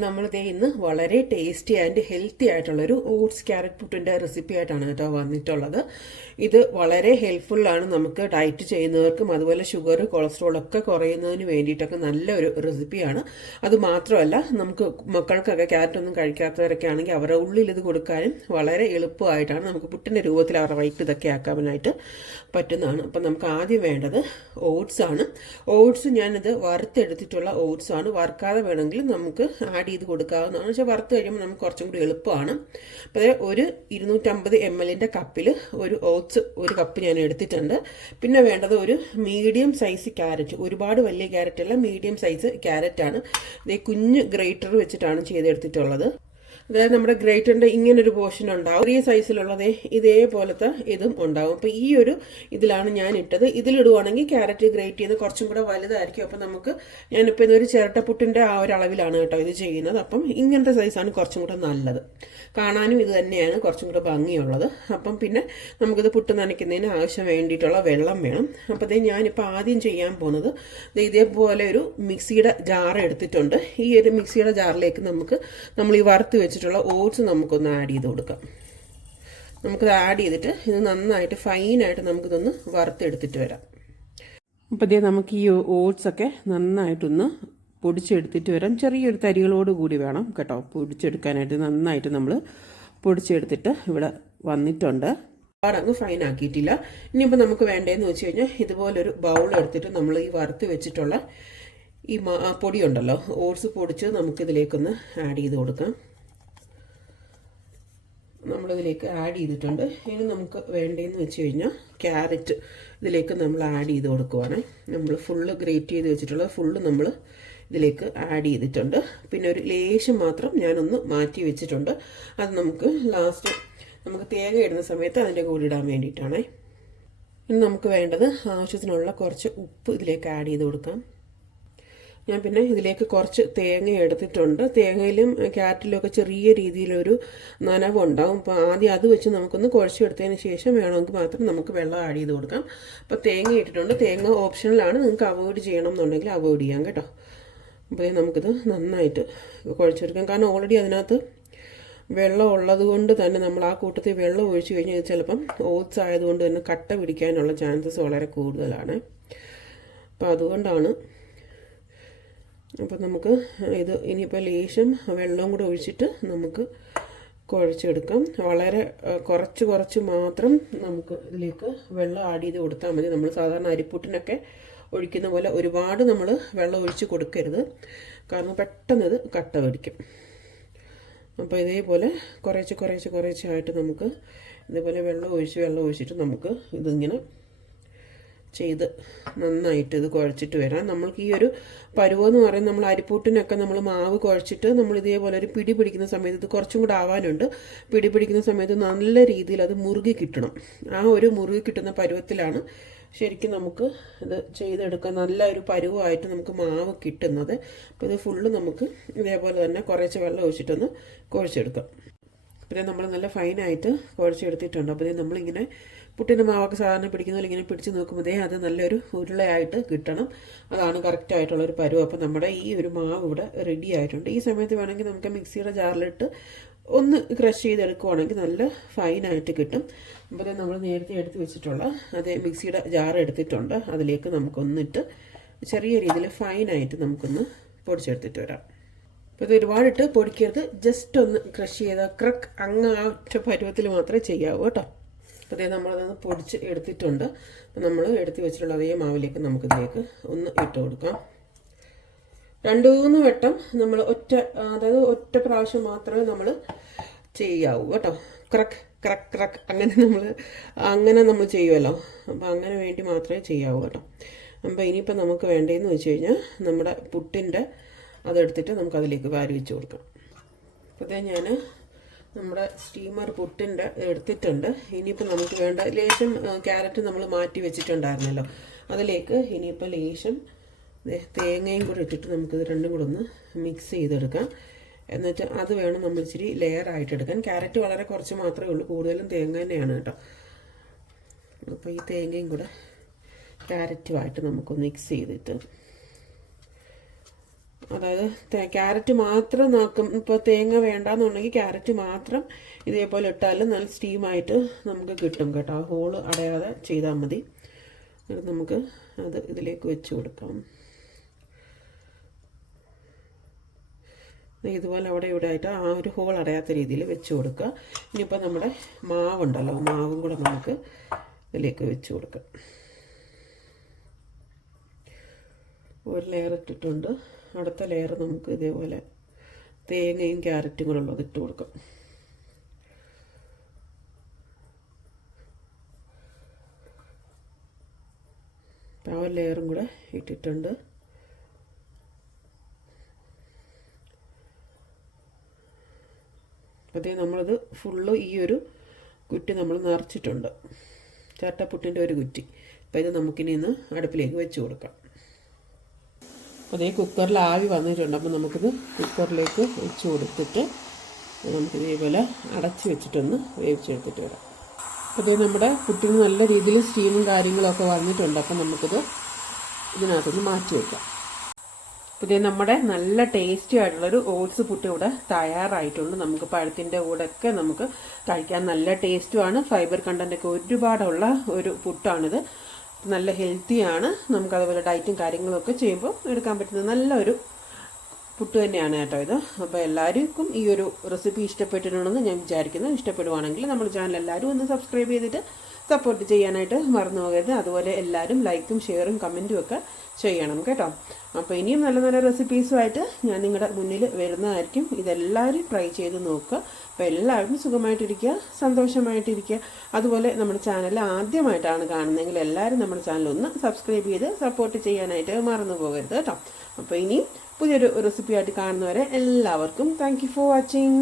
അപ്പം ദേ ഇന്ന് വളരെ ടേസ്റ്റി ആൻഡ് ഹെൽത്തി ആയിട്ടുള്ളൊരു ഓട്സ് ക്യാരറ്റ് പുട്ടിന്റെ റെസിപ്പി ആയിട്ടാണ് കേട്ടോ വന്നിട്ടുള്ളത്. ഇത് വളരെ ഹെൽപ്ഫുള്ളാണ് നമുക്ക് ഡയറ്റ് ചെയ്യുന്നവർക്കും അതുപോലെ ഷുഗർ കൊളസ്ട്രോൾ ഒക്കെ കുറയുന്നതിന് വേണ്ടിയിട്ടൊക്കെ നല്ലൊരു റെസിപ്പിയാണ് അത് മാത്രമല്ല നമുക്ക് മക്കൾക്കൊക്കെ ക്യാരറ്റ് ഒന്നും കഴിക്കാത്തവരൊക്കെ ആണെങ്കിൽ അവരുടെ ഉള്ളിൽ ഇത് കൊടുക്കാനും വളരെ എളുപ്പമായിട്ടാണ് നമുക്ക് പുട്ടിന്റെ രൂപത്തിൽ അവരുടെ വയറ്റ് ഇതൊക്കെ ആക്കാനായിട്ട് പറ്റുന്നതാണ്. അപ്പം നമുക്ക് ആദ്യം വേണ്ടത് ഓട്സ് ആണ്. ഓട്സ് ഞാനിത് വറുത്തെടുത്തിട്ടുള്ള ഓട്സ് ആണ്. വറുക്കാതെ വേണമെങ്കിൽ നമുക്ക് ആഡ് ചെയ്ത് കൊടുക്കാവുന്നതാണ്. പക്ഷേ വറുത്ത് കഴിയുമ്പോൾ നമുക്ക് കുറച്ചും കൂടി എളുപ്പമാണ്. അപ്പോൾ ഒരു ഇരുന്നൂറ്റമ്പത് എം എല്ലിന്റെ കപ്പിൽ ഒരു ഓട്സ് ഒരു കപ്പ് ഞാൻ എടുത്തിട്ടുണ്ട്. പിന്നെ വേണ്ടത് ഒരു മീഡിയം സൈസ് ക്യാരറ്റ് ഒരുപാട് വലിയ ക്യാരറ്റ് അല്ല മീഡിയം സൈസ് ക്യാരറ്റാണ് ഇതേ കുഞ്ഞ് ഗ്രേറ്റർ വെച്ചിട്ടാണ് ചെയ്തെടുത്തിട്ടുള്ളത്. അതായത് നമ്മുടെ ഗ്രേറ്ററിന്റെ ഇങ്ങനൊരു പോർഷൻ ഉണ്ടാവും. ചെറിയ സൈസിലുള്ളത് ഇതേപോലത്തെ ഇതും ഉണ്ടാവും. അപ്പോൾ ഈ ഒരു ഇതിലാണ് ഞാൻ ഇട്ടത്. ഇതിലിടുവാണെങ്കിൽ ക്യാരറ്റ് ഗ്രേറ്റ് ചെയ്ത് കുറച്ചും കൂടെ വലുതായിരിക്കും. അപ്പം നമുക്ക് ഞാനിപ്പോൾ ഇതൊരു ചിരട്ടപ്പുട്ടിന്റെ ആ ഒരു അളവിലാണ് കേട്ടോ ഇത് ചെയ്യുന്നത്. അപ്പം ഇങ്ങനത്തെ സൈസാണ് കുറച്ചും കൂടെ നല്ലത്. കാണാനും ഇത് തന്നെയാണ് കുറച്ചും കൂടെ ഭംഗിയുള്ളത്. അപ്പം പിന്നെ നമുക്കിത് പുട്ട് നനയ്ക്കുന്നതിന് ആവശ്യം വേണ്ടിയിട്ടുള്ള വെള്ളം വേണം. അപ്പോൾ ഇത് ഞാനിപ്പോൾ ആദ്യം ചെയ്യാൻ പോകുന്നത് ഇതേപോലെ ഒരു മിക്സിയുടെ ജാർ എടുത്തിട്ടുണ്ട്. ഈ ഒരു മിക്സിയുടെ ജാറിലേക്ക് നമുക്ക് നമ്മൾ ഈ വറുത്ത് വെച്ചിട്ടുള്ള ഓട്സ് നമുക്കൊന്ന് ആഡ് ചെയ്ത് കൊടുക്കാം. നമുക്കിത് ആഡ് ചെയ്തിട്ട് ഇത് നന്നായിട്ട് ഫൈനായിട്ട് നമുക്കിതൊന്ന് വറുത്തെടുത്തിട്ട് വരാം. അപ്പോൾ ഇതേ നമുക്ക് ഈ ഓട്സൊക്കെ നന്നായിട്ടൊന്ന് പൊടിച്ചെടുത്തിട്ട് വരാം. ചെറിയൊരു തരികളോട് കൂടി വേണം കേട്ടോ. പൊടിച്ചെടുക്കാനായിട്ട് നന്നായിട്ട് നമ്മൾ പൊടിച്ചെടുത്തിട്ട് ഇവിടെ വന്നിട്ടുണ്ട്. അങ്ങ് ഫൈൻ ആക്കിയിട്ടില്ല. ഇനിയിപ്പോൾ നമുക്ക് വേണ്ടതെന്ന് വെച്ച് കഴിഞ്ഞാൽ ഇതുപോലൊരു ബൗൾ എടുത്തിട്ട് നമ്മൾ ഈ വറുത്ത് വെച്ചിട്ടുള്ള ഈ പൊടിയുണ്ടല്ലോ. ഓട്സ് പൊടിച്ച് നമുക്കിതിലേക്കൊന്ന് ആഡ് ചെയ്ത് കൊടുക്കാം. നമ്മളിതിലേക്ക് ആഡ് ചെയ്തിട്ടുണ്ട്. ഇനി നമുക്ക് വേണ്ടതെന്ന് വെച്ച് കഴിഞ്ഞാൽ ക്യാരറ്റ് ഇതിലേക്ക് നമ്മൾ ആഡ് ചെയ്ത് കൊടുക്കുവാണ്. നമ്മൾ ഫുള്ള് ഗ്രേറ്റ് ചെയ്ത് വെച്ചിട്ടുള്ളത് ഫുള്ള് നമ്മൾ ഇതിലേക്ക് ആഡ് ചെയ്തിട്ടുണ്ട്. പിന്നെ ഒരു ലേശം മാത്രം ഞാനൊന്ന് മാറ്റി വെച്ചിട്ടുണ്ട്. അത് നമുക്ക് ലാസ്റ്റ് നമുക്ക് തേങ്ങ ഇടുന്ന സമയത്ത് അതിന്റെ കൂടെ ഇടാൻ വേണ്ടിയിട്ടാണേ. ഇനി നമുക്ക് വേണ്ടത് ആവശ്യത്തിനുള്ള കുറച്ച് ഉപ്പ് ഇതിലേക്ക് ആഡ് ചെയ്ത് കൊടുക്കാം. ഞാൻ പിന്നെ ഇതിലേക്ക് കുറച്ച് തേങ്ങ എടുത്തിട്ടുണ്ട്. തേങ്ങയിലും ക്യാരറ്റിലും ഒക്കെ ചെറിയ രീതിയിലൊരു നനവുണ്ടാവും. അപ്പോൾ ആദ്യം അത് വെച്ച് നമുക്കൊന്ന് കുഴച്ചെടുത്തതിന് ശേഷം വേണമെങ്കിൽ മാത്രം നമുക്ക് വെള്ളം ആഡ് ചെയ്ത് കൊടുക്കാം. അപ്പോൾ തേങ്ങ ഇട്ടിട്ടുണ്ട്. തേങ്ങ ഓപ്ഷനിലാണ് നിങ്ങൾക്ക് അവോയ്ഡ് ചെയ്യണം എന്നുണ്ടെങ്കിൽ അവോയ്ഡ് ചെയ്യാം കേട്ടോ. അപ്പോൾ നമുക്കിത് നന്നായിട്ട് കുഴച്ചെടുക്കാം. കാരണം ഓൾറെഡി അതിനകത്ത് വെള്ളം ഉള്ളത് കൊണ്ട് തന്നെ നമ്മൾ ആ കൂട്ടത്തിൽ വെള്ളം ഒഴിച്ചു കഴിഞ്ഞാൽ ചിലപ്പം ഓട്സ് ആയതുകൊണ്ട് തന്നെ കട്ട പിടിക്കാനുള്ള ചാൻസസ് വളരെ കൂടുതലാണ്. അപ്പോൾ അതുകൊണ്ടാണ് അപ്പോൾ നമുക്ക് ഇത് ഇനിയിപ്പോൾ ലേശം വെള്ളം കൂടെ ഒഴിച്ചിട്ട് നമുക്ക് കുഴച്ചെടുക്കാം. വളരെ കുറച്ച് കുറച്ച് മാത്രം നമുക്ക് ഇതിലേക്ക് വെള്ളം ആഡ് ചെയ്ത് കൊടുത്താൽ മതി. നമ്മൾ സാധാരണ അരിപ്പൂട്ടിനൊക്കെ ഒഴിക്കുന്ന പോലെ ഒരുപാട് നമ്മൾ വെള്ളം ഒഴിച്ച് കൊടുക്കരുത്. കാരണം പെട്ടെന്ന് ഇത് കട്ട പിടിക്കും. അപ്പോൾ ഇതേപോലെ കുറേശ്ശെ കുറേശ്ശെ കുറേശ്ശെ ആയിട്ട് നമുക്ക് ഇതേപോലെ വെള്ളം ഒഴിച്ച് വെള്ളം ഒഴിച്ചിട്ട് നമുക്ക് ഇതിങ്ങനെ ചെയ്ത് നന്നായിട്ട് ഇത് കുഴച്ചിട്ട് വരാം. നമ്മൾക്ക് ഈ ഒരു പരുവെന്ന് പറയുന്നത് നമ്മൾ അരിപ്പൂട്ടിനൊക്കെ നമ്മൾ മാവ് കുഴച്ചിട്ട് നമ്മൾ ഇതേപോലെ ഒരു പിടി പിടിക്കുന്ന സമയത്ത് ഇത് കുറച്ചും കൂടെ ആവാനുണ്ട്. പിടി പിടിക്കുന്ന സമയത്ത് നല്ല രീതിയിൽ അത് മുറുകി കിട്ടണം. ആ ഒരു മുറുകി കിട്ടുന്ന പരുവത്തിലാണ് ശരിക്കും നമുക്ക് ഇത് ചെയ്തെടുക്കാൻ നല്ല ഒരു പരുവമായിട്ട് നമുക്ക് മാവ് കിട്ടുന്നത്. അപ്പോൾ ഇത് ഫുള്ള് നമുക്ക് ഇതേപോലെ തന്നെ കുറച്ച് വെള്ളം ഒഴിച്ചിട്ടൊന്ന് കുഴച്ചെടുക്കാം. പിന്നെ നമ്മൾ നല്ല ഫൈനായിട്ട് കുഴച്ചെടുത്തിട്ടുണ്ട്. അപ്പോൾ ഇത് നമ്മളിങ്ങനെ പുട്ടിന്റെ മാവൊക്കെ സാധാരണ പിടിക്കുന്നതിൽ ഇങ്ങനെ പിടിച്ച് നോക്കുമ്പോഴേ അത് നല്ലൊരു ഉരുളയായിട്ട് കിട്ടണം. അതാണ് കറക്റ്റായിട്ടുള്ളൊരു പരുവ്. അപ്പോൾ നമ്മുടെ ഈ ഒരു മാവ് ഇവിടെ റെഡി ആയിട്ടുണ്ട്. ഈ സമയത്ത് വേണമെങ്കിൽ നമുക്ക് മിക്സിയുടെ ജാറിലിട്ട് ഒന്ന് ക്രഷ് ചെയ്തെടുക്കുവാണെങ്കിൽ നല്ല ഫൈനായിട്ട് കിട്ടും. അപ്പോൾ നമ്മൾ നേരത്തെ എടുത്ത് വെച്ചിട്ടുള്ള അതേ മിക്സിയുടെ ജാർ എടുത്തിട്ടുണ്ട്. അതിലേക്ക് നമുക്കൊന്നിട്ട് ചെറിയ രീതിയിൽ ഫൈനായിട്ട് നമുക്കൊന്ന് പൊടിച്ചെടുത്തിട്ട് വരാം. അപ്പോൾ ഇത് ഒരുപാടിട്ട് പൊടിക്കരുത്. ജസ്റ്റ് ഒന്ന് ക്രഷ് ചെയ്താൽ ക്രക്ക് അങ്ങ് ആ ഒറ്റ പരുവത്തിൽ മാത്രമേ ചെയ്യാവൂ കേട്ടോ. അതേ നമ്മളതൊന്ന് പൊടിച്ച് എടുത്തിട്ടുണ്ട്. അപ്പോൾ നമ്മൾ എടുത്ത് വെച്ചിട്ടുള്ള അതേ മാവിലേക്ക് നമുക്കിതിലേക്ക് ഒന്ന് ഇട്ട് കൊടുക്കാം. രണ്ട് മൂന്ന് വട്ടം നമ്മൾ ഒറ്റ അതായത് ഒറ്റ പ്രാവശ്യം മാത്രമേ നമ്മൾ ചെയ്യാവൂ കേട്ടോ. ക്രക്ക് ക്രക്ക് ക്രക്ക് അങ്ങനെ നമ്മൾ അങ്ങനെ നമ്മൾ ചെയ്യുമല്ലോ അപ്പോൾ അങ്ങനെ വേണ്ടി മാത്രമേ ചെയ്യാവൂ കേട്ടോ. അപ്പോൾ ഇനിയിപ്പോൾ നമുക്ക് വേണ്ടതെന്ന് വെച്ച് കഴിഞ്ഞാൽ നമ്മുടെ പുട്ടിന്റെ അതെടുത്തിട്ട് നമുക്കതിലേക്ക് വാരി വെച്ച് കൊടുക്കാം. അപ്പോൾ ഞാൻ നമ്മുടെ സ്റ്റീമർ പുട്ടിന്റെ എടുത്തിട്ടുണ്ട്. ഇനിയിപ്പോൾ നമുക്ക് വേണ്ട ലേശം ക്യാരറ്റ് നമ്മൾ മാറ്റി വെച്ചിട്ടുണ്ടായിരുന്നല്ലോ. അതിലേക്ക് ഇനിയിപ്പോൾ ലേശം തേങ്ങയും കൂടെ ഇട്ടിട്ട് നമുക്കിത് രണ്ടും കൂടെ ഒന്ന് മിക്സ് ചെയ്തെടുക്കാം. എന്നിട്ട് അത് വേണം നമ്മൾ ഇച്ചിരി ലെയർ ആയിട്ട് എടുക്കാൻ. ക്യാരറ്റ് വളരെ കുറച്ച് മാത്രമേ ഉള്ളൂ. കൂടുതലും തേങ്ങ തന്നെയാണ് കേട്ടോ. അപ്പോൾ ഈ തേങ്ങയും കൂടെ ക്യാരറ്റുമായിട്ട് നമുക്കൊന്ന് മിക്സ് ചെയ്തിട്ട് അതായത് ക്യാരറ്റ് മാത്രം നോക്കും. ഇപ്പോൾ തേങ്ങ വേണ്ടാന്നുണ്ടെങ്കിൽ ക്യാരറ്റ് മാത്രം ഇതേപോലെ ഇട്ടാലും നല്ല സ്റ്റീമായിട്ട് നമുക്ക് കിട്ടും കേട്ടോ. ഹോൾ അടയാതെ ചെയ്താൽ മതി. എന്നിട്ട് നമുക്ക് അത് ഇതിലേക്ക് വെച്ച് കൊടുക്കാം. ഇതുപോലെ അവിടെ ഇവിടെ ആയിട്ട് ആ ഒരു ഹോൾ അടയാത്ത രീതിയിൽ വെച്ച് കൊടുക്കുക. ഇനിയിപ്പോൾ നമ്മുടെ മാവുണ്ടല്ലോ മാവും കൂടെ നമുക്ക് ഇതിലേക്ക് വെച്ച് കൊടുക്കാം. ഒരു ലെയർ ഇട്ടിട്ടുണ്ട്. അടുത്ത ലെയർ നമുക്ക് ഇതേപോലെ തേങ്ങയും ക്യാരറ്റും കൂടെ ഉള്ളത് ഇട്ട് കൊടുക്കാം. ആ ലെയറും കൂടെ ഇട്ടിട്ടുണ്ട്. അതേ നമ്മളത് ഫുള്ള് ഈ ഒരു കുറ്റി നമ്മൾ നിറച്ചിട്ടുണ്ട്. ചേട്ടപ്പുട്ടിന്റെ ഒരു കുറ്റി. അപ്പോൾ ഇത് നമുക്കിനി ഇന്ന് അടുപ്പിലേക്ക് വെച്ച് കൊടുക്കാം. അതേ കുക്കറിൽ ആവി വന്നിട്ടുണ്ട്. അപ്പോൾ നമുക്കിത് കുക്കറിലേക്ക് വെച്ച് കൊടുത്തിട്ട് നമുക്ക് ഇതേപോലെ അടച്ച് വെച്ചിട്ടൊന്ന് വേവിച്ചെടുത്തിട്ട് വരാം അപ്പോൾ അതേ നമ്മുടെ കുട്ടിന് നല്ല രീതിയിൽ സ്റ്റീമും കാര്യങ്ങളൊക്കെ വന്നിട്ടുണ്ട്. അപ്പോൾ നമുക്കിത് ഇതിനകത്തുനിന്ന് മാറ്റി വെക്കാം. പുതിയ നമ്മുടെ നല്ല ടേസ്റ്റി ആയിട്ടുള്ളൊരു ഓട്സ് പുട്ട് ഇവിടെ തയ്യാറായിട്ടുണ്ട്. നമുക്ക് പഴത്തിന്റെ കൂടെ ഒക്കെ നമുക്ക് കഴിക്കാൻ നല്ല ടേസ്റ്റുമാണ് ഫൈബർ കണ്ടന്റൊക്കെ ഒരുപാടുള്ള ഒരു പുട്ടാണിത്. നല്ല ഹെൽത്തിയാണ്. നമുക്ക് അതുപോലെ ഡയറ്റും കാര്യങ്ങളൊക്കെ ചെയ്യുമ്പോൾ എടുക്കാൻ പറ്റുന്ന നല്ലൊരു പുട്ട് തന്നെയാണ് കേട്ടോ ഇത്. അപ്പോൾ എല്ലാവർക്കും ഈ ഒരു റെസിപ്പി ഇഷ്ടപ്പെട്ടിട്ടുണ്ടെന്ന് ഞാൻ വിചാരിക്കുന്നു. ഇഷ്ടപ്പെടുവാണെങ്കിൽ നമ്മൾ ചാനൽ എല്ലാവരും ഒന്ന് സബ്സ്ക്രൈബ് ചെയ്തിട്ട് സപ്പോർട്ട് ചെയ്യാനായിട്ട് മറന്നു പോകരുത്. അതുപോലെ എല്ലാവരും ലൈക്കും ഷെയറും കമന്റും ഒക്കെ ചെയ്യണം കേട്ടോ. അപ്പോൾ ഇനിയും നല്ല നല്ല റെസിപ്പീസുമായിട്ട് ഞാൻ നിങ്ങളുടെ മുന്നിൽ വരുന്നതായിരിക്കും. ഇതെല്ലാവരും ട്രൈ ചെയ്ത് നോക്കുക. അപ്പോൾ എല്ലാവരും സുഖമായിട്ടിരിക്കുക സന്തോഷമായിട്ടിരിക്കുക. അതുപോലെ നമ്മുടെ ചാനൽ ആദ്യമായിട്ടാണ് കാണുന്നതെങ്കിൽ എല്ലാവരും നമ്മുടെ ചാനൽ ഒന്ന് സബ്സ്ക്രൈബ് ചെയ്ത് സപ്പോർട്ട് ചെയ്യാനായിട്ട് മറന്നു പോകരുത് കേട്ടോ. അപ്പോൾ ഇനിയും പുതിയൊരു റെസിപ്പിയായിട്ട് കാണുന്നവരെ എല്ലാവർക്കും താങ്ക് ഫോർ വാച്ചിങ്